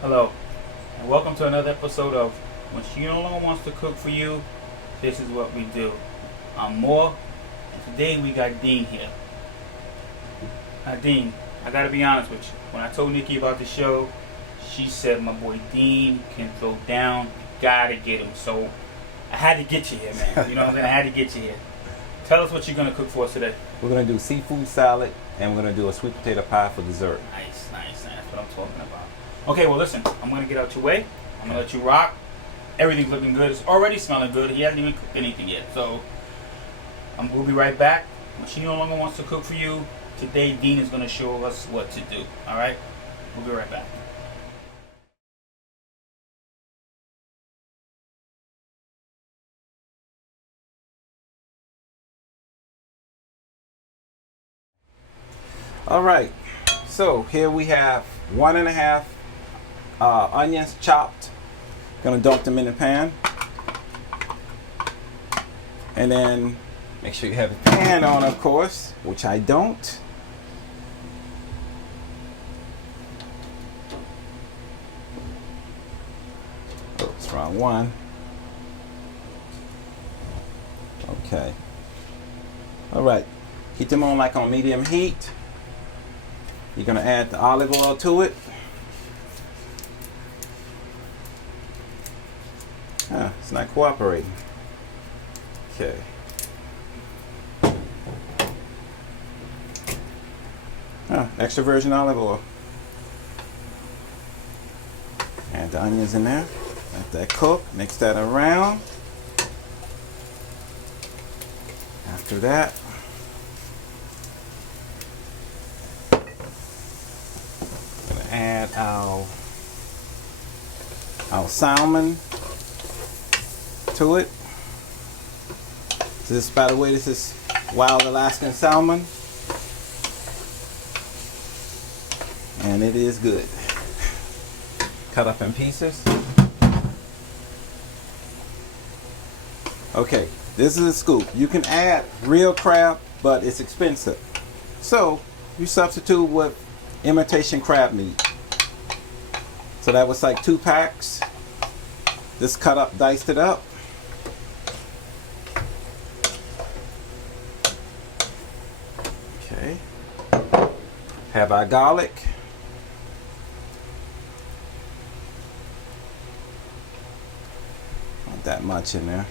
Hello, and welcome to another episode of When She No Longer Wants to Cook for You, This Is What We Do. I'm Moore, and today we got Dean here. Now, Dean, I gotta be honest with you. When I told Nikki about the show, she said my boy Dean can throw down. You gotta get him. So I had to get you here, man. You know what I'm saying? I had to get you here. Tell us what you're gonna cook for us today. We're going to do seafood salad, and we're going to do a sweet potato pie for dessert. Nice. That's what I'm talking about. Okay, well, listen. I'm gonna get out your way. I'm gonna let you rock. Everything's looking good. It's already smelling good. He hasn't even cooked anything yet. So we'll be right back. When she no longer wants to cook for you, today Dean is gonna show us what to do. All right? We'll be right back. All right, so here we have 1.5 onions chopped. Gonna dunk them in the pan. And then make sure you have the pan on, of course, which I don't. Oops, wrong one. Okay. All right, keep them on like on medium heat. You're gonna add the olive oil to it. It's not cooperating. Okay. Extra virgin olive oil. Add the onions in there. Let that cook. Mix that around. After that, gonna add our salmon to it. This, by the way, this is wild Alaskan salmon, and it is good. Cut up in pieces. Okay, this is a scoop. You can add real crab, but it's expensive. So you substitute with imitation crab meat. So that was like 2 packs. Just cut up, diced it up. Okay. Have our garlic. Not that much in there.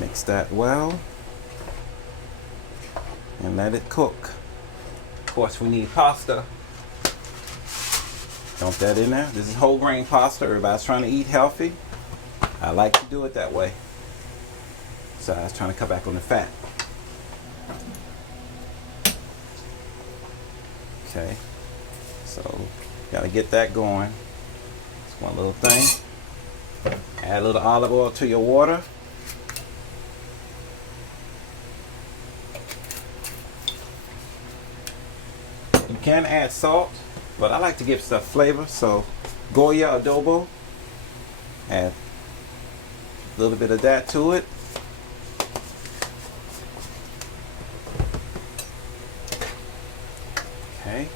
Mix that well. And let it cook. Of course, we need pasta. Dump that in there. This is whole grain pasta. Everybody's trying to eat healthy. I like to do it that way. So I was trying to cut back on the fat. Okay. So gotta get that going. Just one little thing. Add a little olive oil to your water. You can add salt, but I like to give stuff flavor, so Goya adobo, add a little bit of that to it. Okay.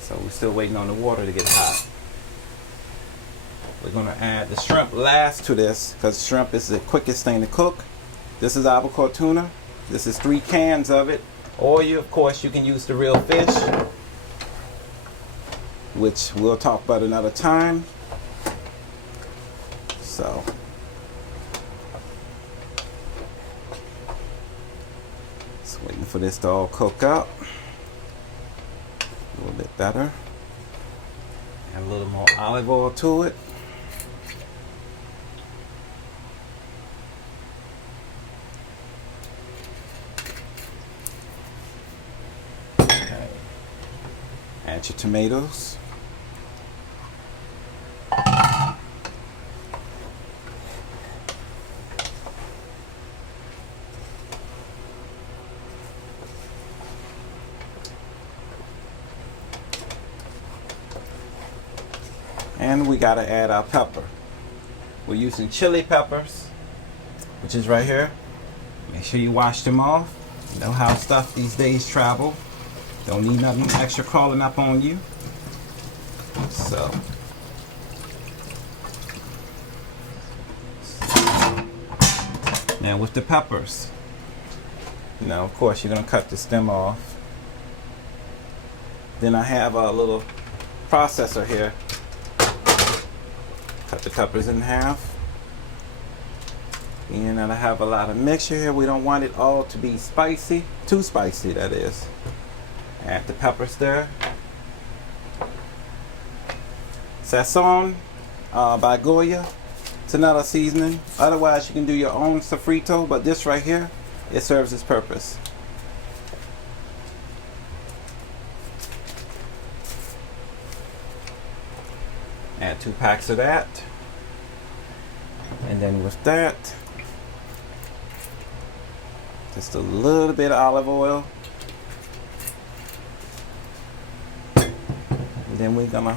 So we're still waiting on the water to get hot. We're going to add the shrimp last to this, because shrimp is the quickest thing to cook. This is albacore tuna. This is 3 cans of it. Or you, of course, you can use the real fish, which we'll talk about another time. So, just waiting for this to all cook up a little bit better. Add a little more olive oil to it. Add your tomatoes. And we gotta add our pepper. We're using chili peppers, which is right here. Make sure you wash them off. You know how stuff these days travel. Don't need nothing extra crawling up on you. So now with the peppers, of course you're gonna cut the stem off. Then I have a little processor here. Cut the peppers in half. And I have a lot of mixture here. We don't want it all to be spicy, too spicy that is. Add the peppers there. Sazon by Goya. It's another seasoning. Otherwise you can do your own sofrito, but this right here, it serves its purpose. Add 2 packs of that. And then with that, just a little bit of olive oil. And then we're gonna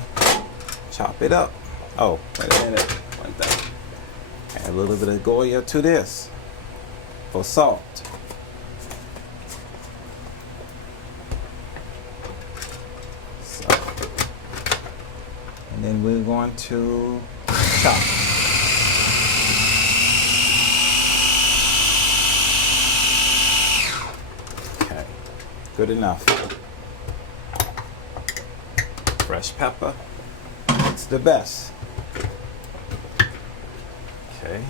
chop it up. Oh, wait a minute. One thing. Add a little bit of Goya to this for salt. So, and then we're going to chop. Good enough. Fresh pepper. It's the best. Okay.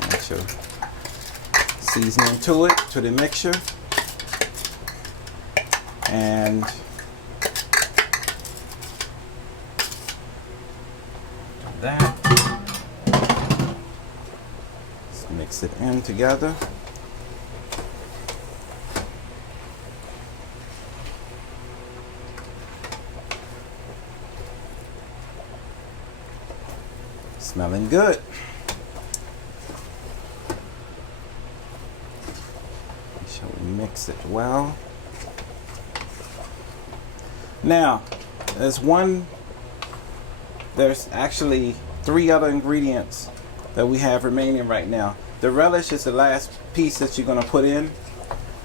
Add your seasoning to it, to the mixture. And that. Mix it in together. Smelling good. Make sure we mix it well. Now, there's actually 3 other ingredients that we have remaining right now. The relish is the last piece that you're going to put in.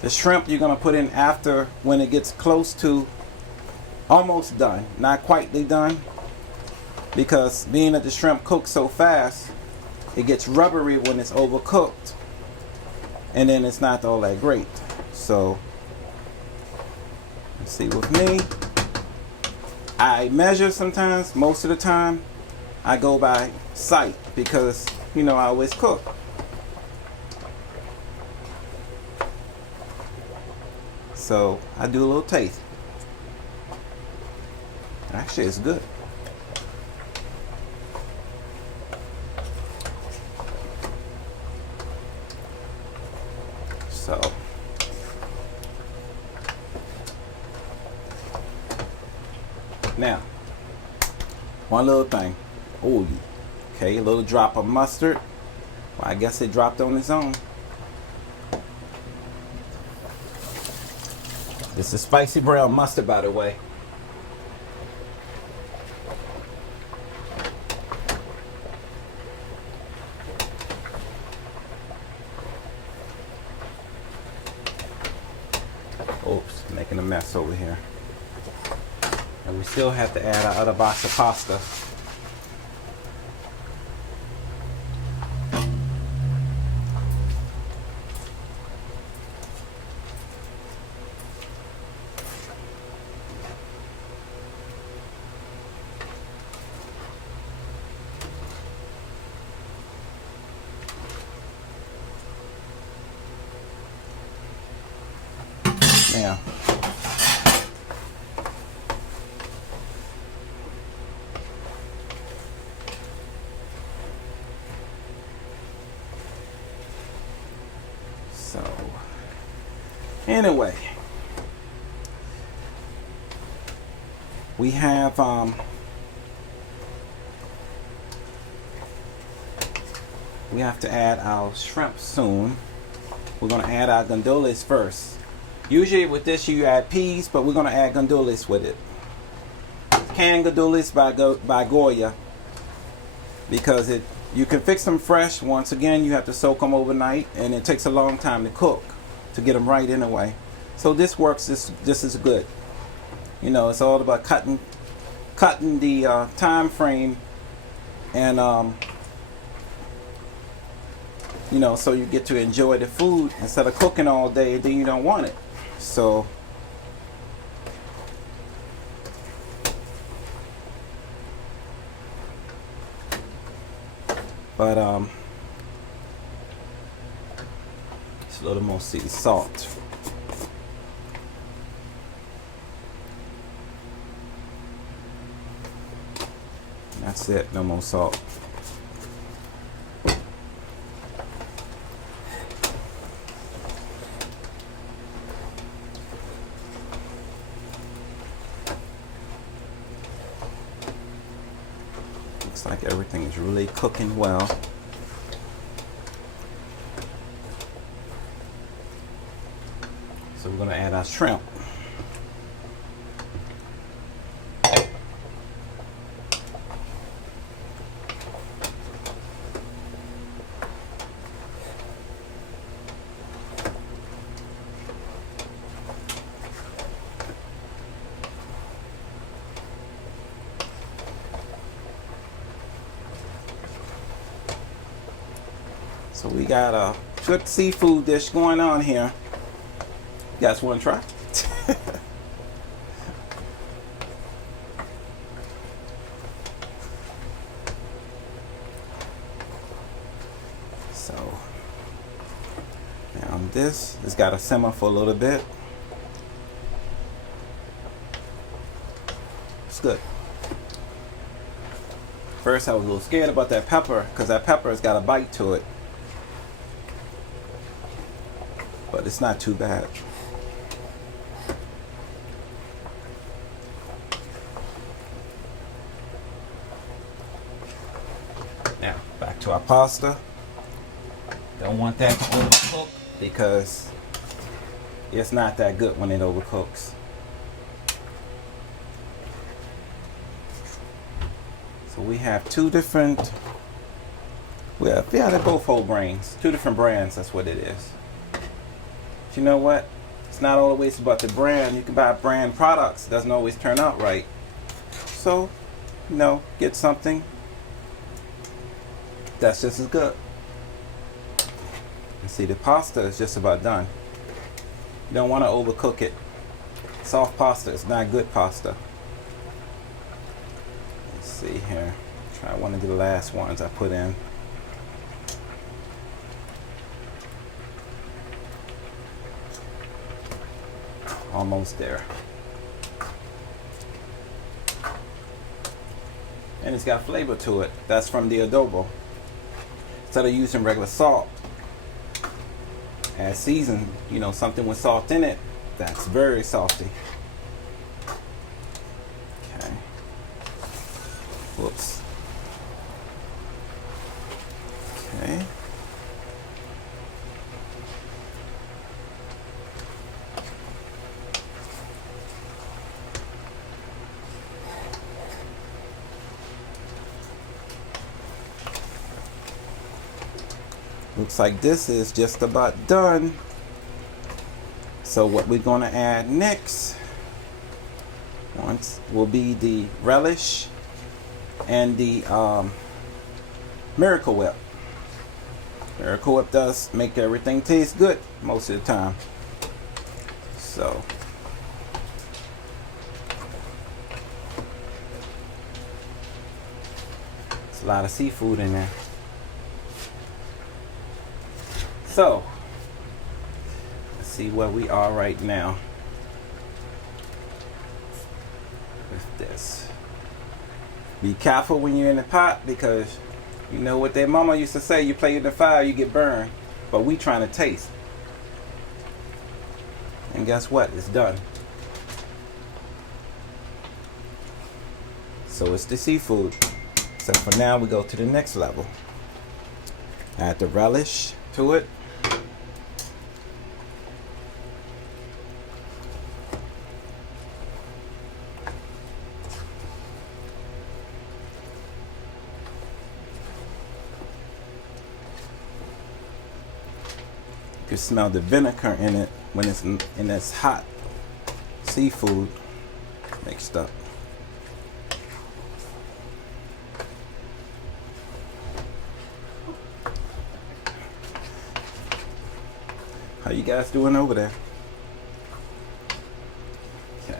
The shrimp you're going to put in after, when it gets close to almost done, not quite done, because being that the shrimp cooks so fast, it gets rubbery when it's overcooked, and then it's not all that great. So let's see, with me, I measure sometimes. Most of the time I go by sight because I always cook. So I do a little taste. Actually, it's good. So now, one little thing. Oh, okay, a little drop of mustard. Well, I guess it dropped on its own. This is spicy brown mustard, by the way. Oops, making a mess over here. And we still have to add our other box of pasta. Now, so anyway, we have to add our shrimp soon. We're going to add our gondolas first. Usually with this you add peas, but we're going to add gondolas with it. Canned gondolas by Goya. because you can fix them fresh. Once again, you have to soak them overnight, and it takes a long time to cook to get them right anyway. So this works just as good. You know, it's all about cutting the time frame, and you know, so you get to enjoy the food instead of cooking all day, then you don't want it. So but it's a little more sea salt. That's it, no more salt. Looks like everything is really cooking well. So we're going to add our shrimp. So we got a good seafood dish going on here. You guys want to try? So now this has got to simmer for a little bit. It's good. First I was a little scared about that pepper because that pepper has got a bite to it. But it's not too bad. Now, back to our pasta. Don't want that to overcook because it's not that good when it overcooks. So we have two different, well, yeah, they're both whole grains. Two different brands, that's what it is. But you know what? It's not always about the brand. You can buy brand products. It doesn't always turn out right. So, you know, get something that's just as good. And see, the pasta is just about done. You don't want to overcook it. Soft pasta is not good pasta. Let's see here. Try one of the last ones I put in. Almost there. And it's got flavor to it. That's from the adobo. Instead of using regular salt, add season, you know, something with salt in it. That's very salty. Okay. Whoops. Okay. Looks like this is just about done. So what we're going to add next will be the relish and the Miracle Whip. Miracle Whip does make everything taste good most of the time. So it's a lot of seafood in there. So, let's see where we are right now with this. Be careful when you're in the pot because you know what their mama used to say, you play in the fire, you get burned. But we trying to taste. And guess what? It's done. So it's the seafood. So for now, we go to the next level. Add the relish to it. can smell the vinegar in it when it's in this hot seafood mixed up. How you guys doing over there? Okay.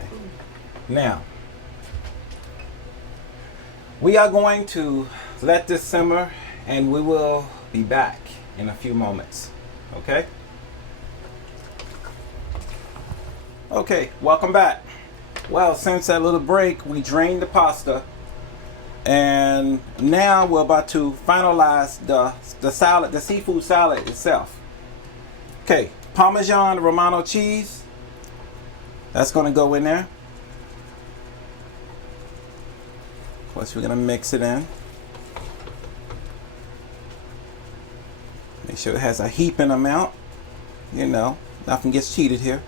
Now, we are going to let this simmer and we will be back in a few moments. Okay? Okay, welcome back. Well, since that little break, we drained the pasta. And now we're about to finalize the salad, the seafood salad itself. Okay, Parmesan Romano cheese. That's going to go in there. Of course, we're going to mix it in. Make sure it has a heaping amount. You know, nothing gets cheated here.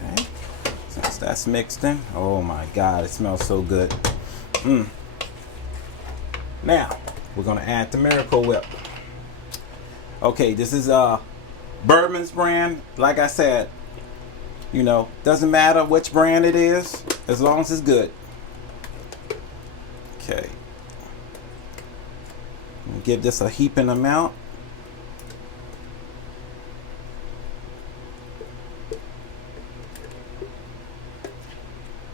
Okay, since that's mixed in, oh my God, it smells so good. Now, we're going to add the Miracle Whip. Okay, this is Bourbon's brand. Like I said, you know, doesn't matter which brand it is, as long as it's good. Okay. Give this a heaping amount.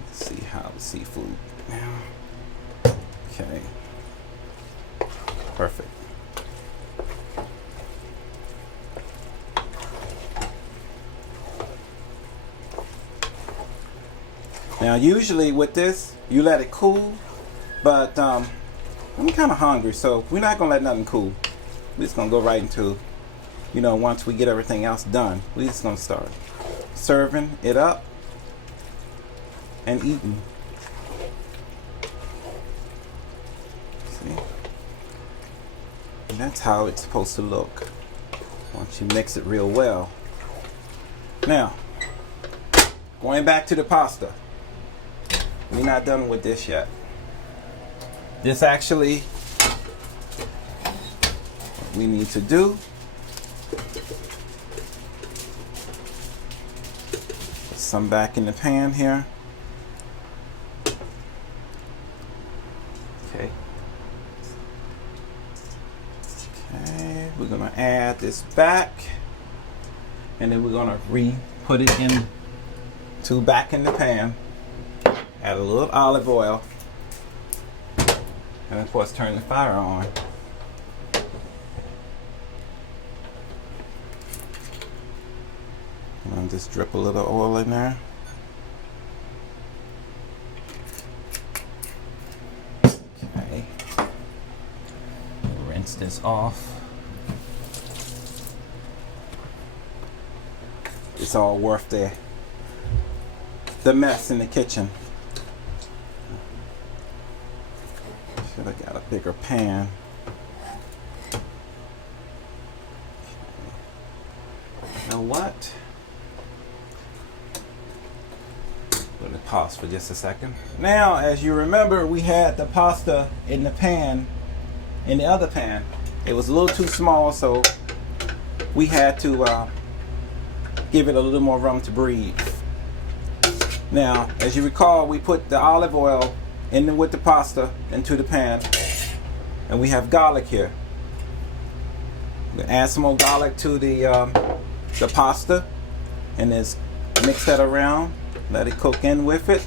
Let's see how the seafood now. Okay. Perfect. Now, usually with this, you let it cool, but I'm kind of hungry, so we're not going to let nothing cool. We're just going to go right into, you know, once we get everything else done, we're just going to start serving it up and eating. See? And that's how it's supposed to look once you mix it real well. Now, going back to the pasta. We're not done with this yet. This actually, what we need to do, put some back in the pan here. Okay. Okay, we're gonna add this back, and then we're gonna put it in back in the pan. Add a little olive oil, and of course turn the fire on. And just drip a little oil in there. Okay. Rinse this off. It's all worth the mess in the kitchen. Should have got a bigger pan. You know what? Let me pause for just a second. Now, as you remember, we had the pasta in the pan, in the other pan. It was a little too small, so we had to give it a little more room to breathe. Now, as you recall, we put the olive oil with the pasta into the pan, and we have garlic here. We'll add some more garlic to the pasta, and just mix that around. Let it cook in with it.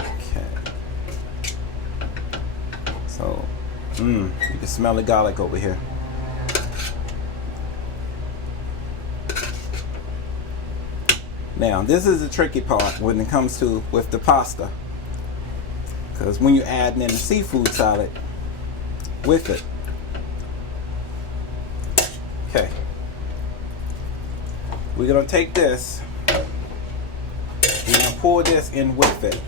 Okay. So, you can smell the garlic over here. Now, this is the tricky part when it comes to with the pasta, because when you're adding in the seafood salad with it. Okay, we're gonna take this, we're gonna pour this in with it.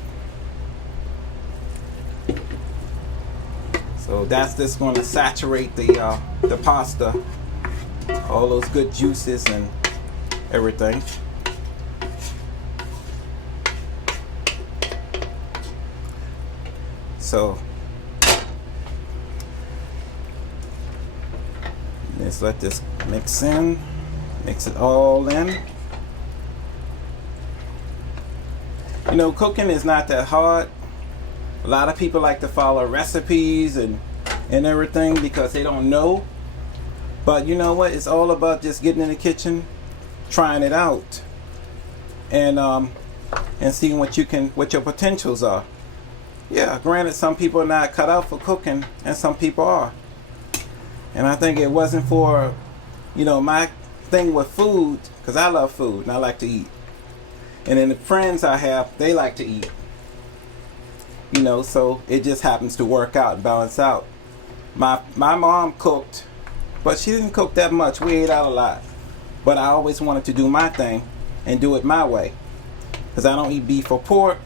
So that's just going to saturate the pasta all those good juices and everything. So let's let this mix in, mix it all in. You know, cooking is not that hard. A lot of people like to follow recipes and everything because they don't know. But you know what? It's all about just getting in the kitchen, trying it out, and seeing what your potentials are. Yeah, granted, some people are not cut out for cooking, and some people are. And I think it wasn't for, you know, my thing with food, because I love food and I like to eat. And then the friends I have, they like to eat. You know, so it just happens to work out and balance out. My mom cooked, but she didn't cook that much. We ate out a lot. But I always wanted to do my thing and do it my way. Because I don't eat beef or pork.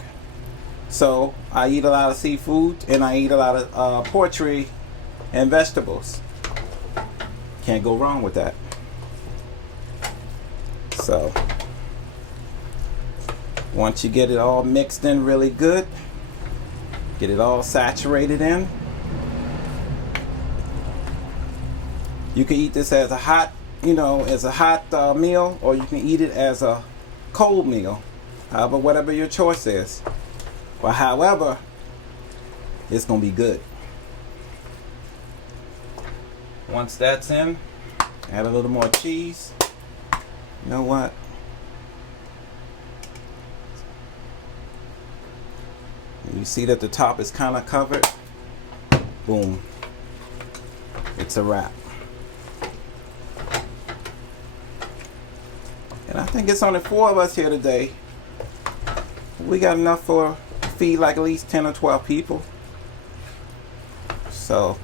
So I eat a lot of seafood and I eat a lot of poultry and vegetables. Can't go wrong with that. So once you get it all mixed in really good, get it all saturated in, you can eat this as a hot, you know, as a hot meal, or you can eat it as a cold meal. However, whatever your choice is. But however, it's gonna be good. Once that's in, add a little more cheese. You know what? You see that the top is kind of covered. Boom. It's a wrap. And I think it's only 4 of us here today. We got enough for feed like at least 10 or 12 people. So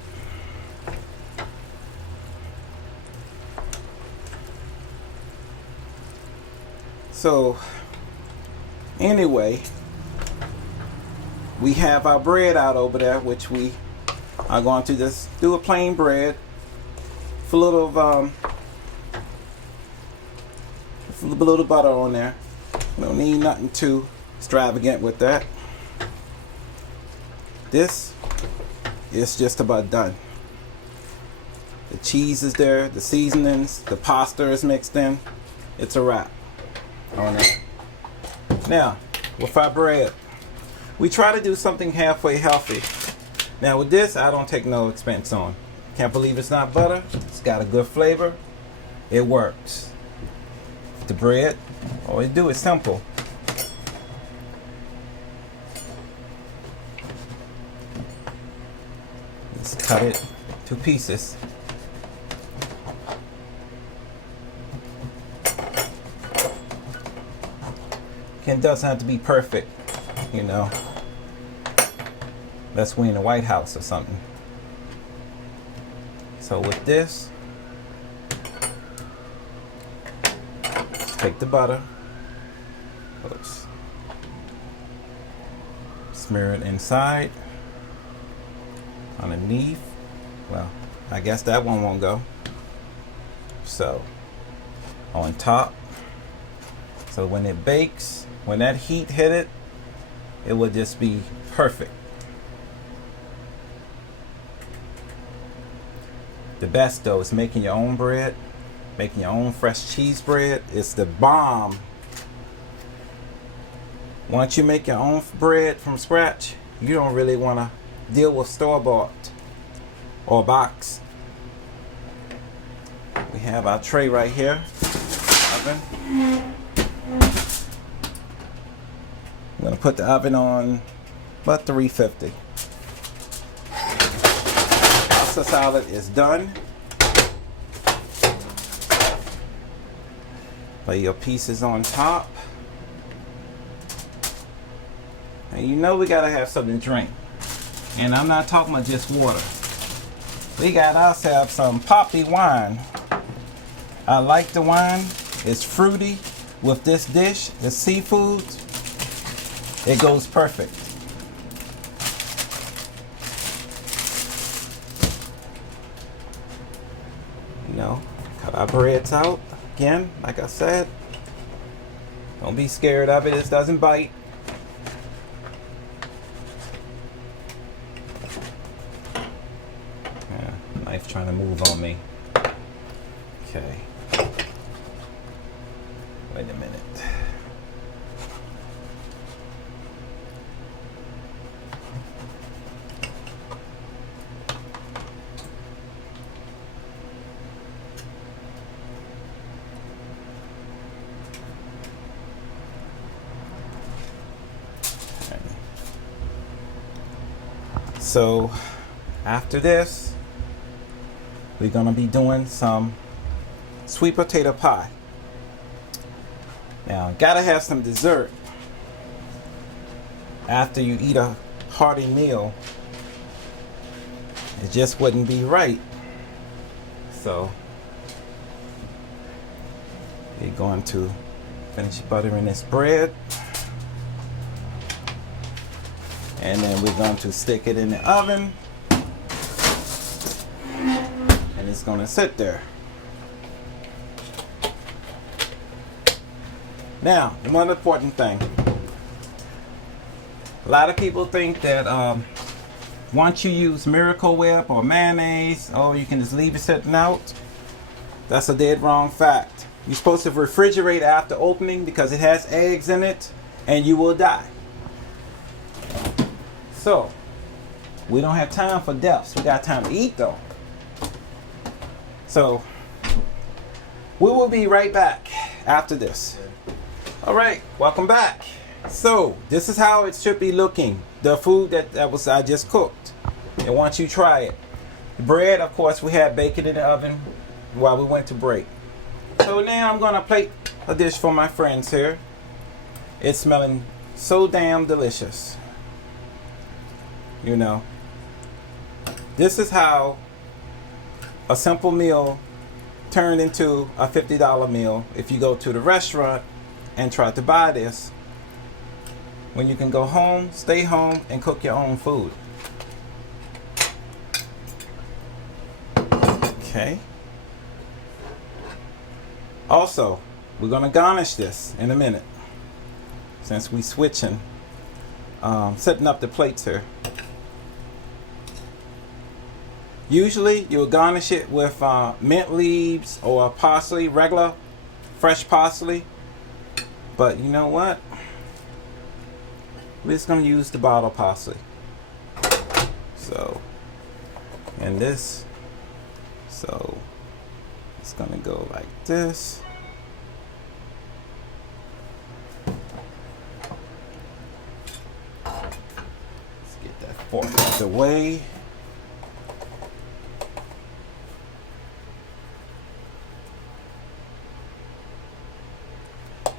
anyway, we have our bread out over there, which we are going to just do a plain bread with a little butter on there. We don't need nothing too extravagant with that. This is just about done. The cheese is there, the seasonings, the pasta is mixed in. It's a wrap on it. Now, with our bread, we try to do something halfway healthy. Now with this, I don't take no expense on. Can't believe it's not butter. It's got a good flavor. It works. The bread, all you do is simple. Just cut it to pieces. It doesn't have to be perfect, you know. Unless we're in the White House or something. So with this, take the butter. Oops. Smear it inside. Underneath. Well, I guess that one won't go. So, on top. So when it bakes, when that heat hit it, it will just be perfect. The best though is making your own bread, making your own fresh cheese bread. It's the bomb. Once you make your own bread from scratch, you don't really want to deal with store-bought or box. We have our tray right here. Oven. I'm going to put the oven on about 350. Pasta salad is done. Lay your pieces on top. And you know we got to have something to drink. And I'm not talking about just water. We got ourselves some poppy wine. I like the wine. It's fruity. With this dish, the seafood, it goes perfect. You know, Cut our breads out again, like I said. Don't be scared of it. It doesn't bite. Yeah, knife trying to move on me. Okay. Wait a minute. So after this, we're gonna be doing some sweet potato pie. Now, gotta have some dessert after you eat a hearty meal. It just wouldn't be right. So we're going to finish buttering this bread. And then we're going to stick it in the oven. And it's going to sit there. Now, one important thing. A lot of people think that once you use Miracle Whip or mayonnaise, oh, you can just leave it sitting out. That's a dead wrong fact. You're supposed to refrigerate after opening because it has eggs in it and you will die. So, we don't have time for depths. We got time to eat though. So, we will be right back after this. All right, welcome back. So, this is how it should be looking. The food that I just cooked. And once you try it. The bread, of course, we had baking in the oven while we went to break. So now I'm gonna plate a dish for my friends here. It's smelling so damn delicious. You know, this is how a simple meal turned into a $50 meal if you go to the restaurant and try to buy this, when you can go home, stay home, and cook your own food. Okay. Also, we're going to garnish this in a minute, since we switching, setting up the plates here. Usually you'll garnish it with mint leaves or parsley, regular fresh parsley. But you know what? We're just going to use the bottle parsley. So, and this, so it's going to go like this. Let's get that fork out of the way.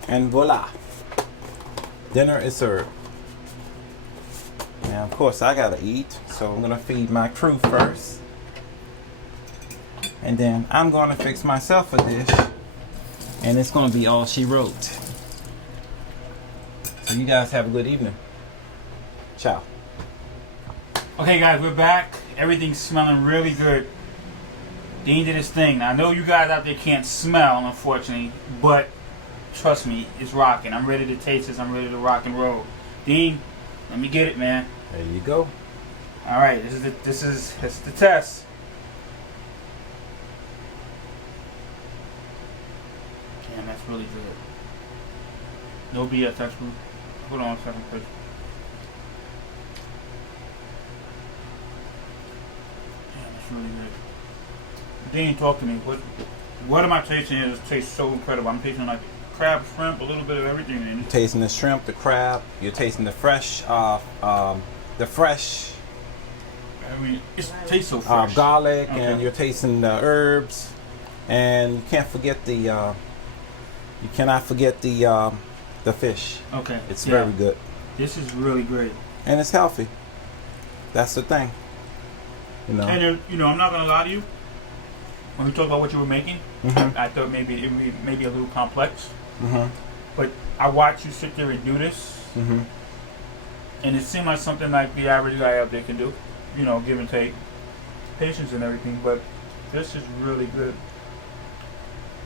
And voila, dinner is served. Now, of course, I gotta eat, so I'm gonna feed my crew first. And then I'm gonna fix myself a dish, and it's gonna be all she wrote. So you guys have a good evening. Ciao. Okay, guys, we're back. Everything's smelling really good. Dean did his thing. Now, I know you guys out there can't smell, unfortunately, but trust me, it's rocking. I'm ready to taste this. I'm ready to rock and roll. Dean, let me get it, man. There you go. All right, this is the test. Damn, that's really good. No BS, that's good. Hold on a second, please. Damn, that's really good. Dean, talk to me. What am I tasting here? This tastes so incredible. I'm tasting like crab, shrimp, a little bit of everything in it. Tasting the shrimp, the crab. You're tasting the fresh, I mean, it tastes so fresh. garlic, Okay. and you're tasting the herbs, and you can't forget the. You cannot forget the fish. Okay. It's yeah. very good, This is really great. and it's healthy. That's the thing. You know. And I'm not gonna lie to you. When we talk about what you were making, Mhm. I thought maybe it may be a little complex. Mhm. But I watched you sit there and do this, Mhm. and it seemed like something like the average guy out there can do. Give and take, patience and everything. But this is really good.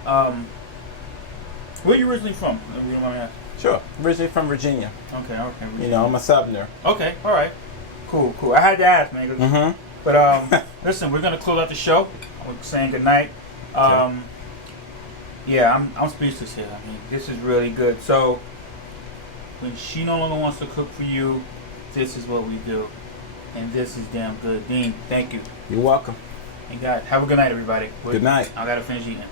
Where are you originally from? If you don't mind me asking. Sure. Originally from Virginia. Okay. You know, I'm a Southerner. Okay. All right. Cool. I had to ask, man. Mm-hmm. But listen, we're gonna close out the show. We're saying goodnight. Yeah, I'm speechless here. I mean, this is really good. So, when she no longer wants to cook for you, this is what we do, and this is damn good. Dean, thank you. You're welcome. And God, have a good night, everybody. Good night. I gotta finish eating.